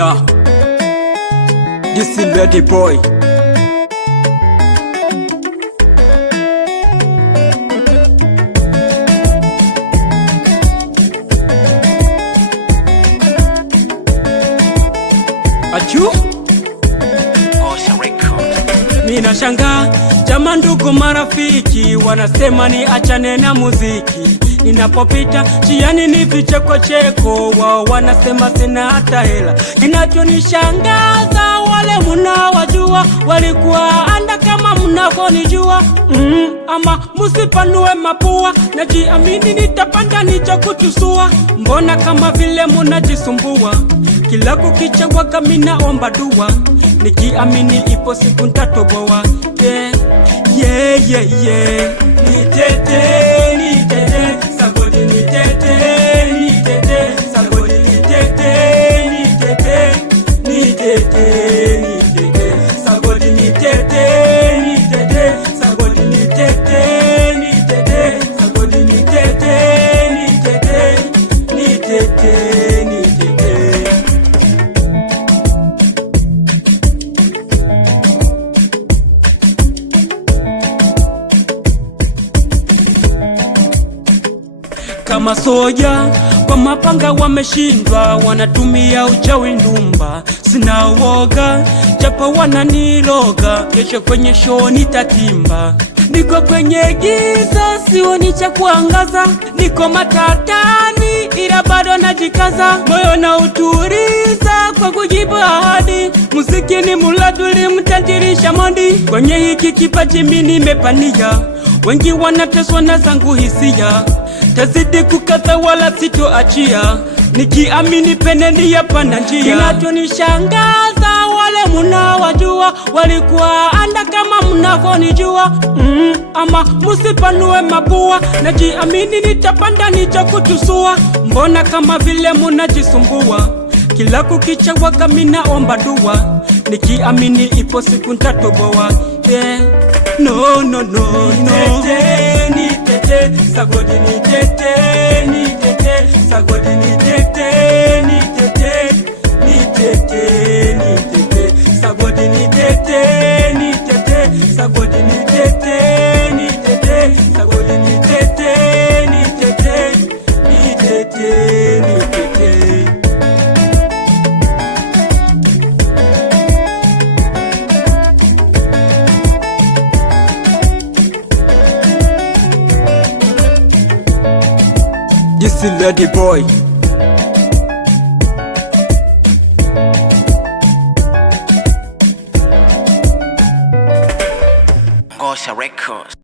Yeah, this is Lady Boy. Achu mina shanga jama, ndugu marafiki wanasema ni achane na muziki. Ninapopita chiani ni vicheko, wao wanasema sina hata hela. Kinachonishangaza wale munawajua walikuwa anda kama mnavyonijua. Ama musipanue mapua, najiamini nitapanda nicha kutusua. Mbona kama vile munajisumbua, kila kukicha waga minaomba dua, nikiamini ipo siku ntatoboa. Nitete, sagodi nitete, sagodi nitete, sagodi nitete, sagodi nitete, sagodi nitete, kama soja kwa mapanga wameshindwa, wanatumia uchawi ndumba. Sina woga japo wananiroga, kesho kwenye show nitatimba. Niko kwenye giza sioni cha kuangaza, niko matatani ila bado najikaza. Moyo na uturiza kwa kujibu ahadi, muziki ni muladuli mtajirisha mondi. Kwenye hiki kipaji mimi nimepania, wengi wanateswa na zangu hisia. Tazidi kukata wala sitoachia, nikiamini peneni yapana njia. Kinachonishangaza wale munawajua walikuwa anda kama mnavyonijua. Ama musipanue mapua, najiamini nitapanda nicha kutusua. Mbona kama vile munajisumbua, kila kukicha waga minaomba dua, nikiamini ipo siku ntatoboa. No. Nitete, sagodi nitete, sagodi nitete, sagodi nitete, sagodi nitete, sagodi nitete, This is Lady Boy. Ngosha Records.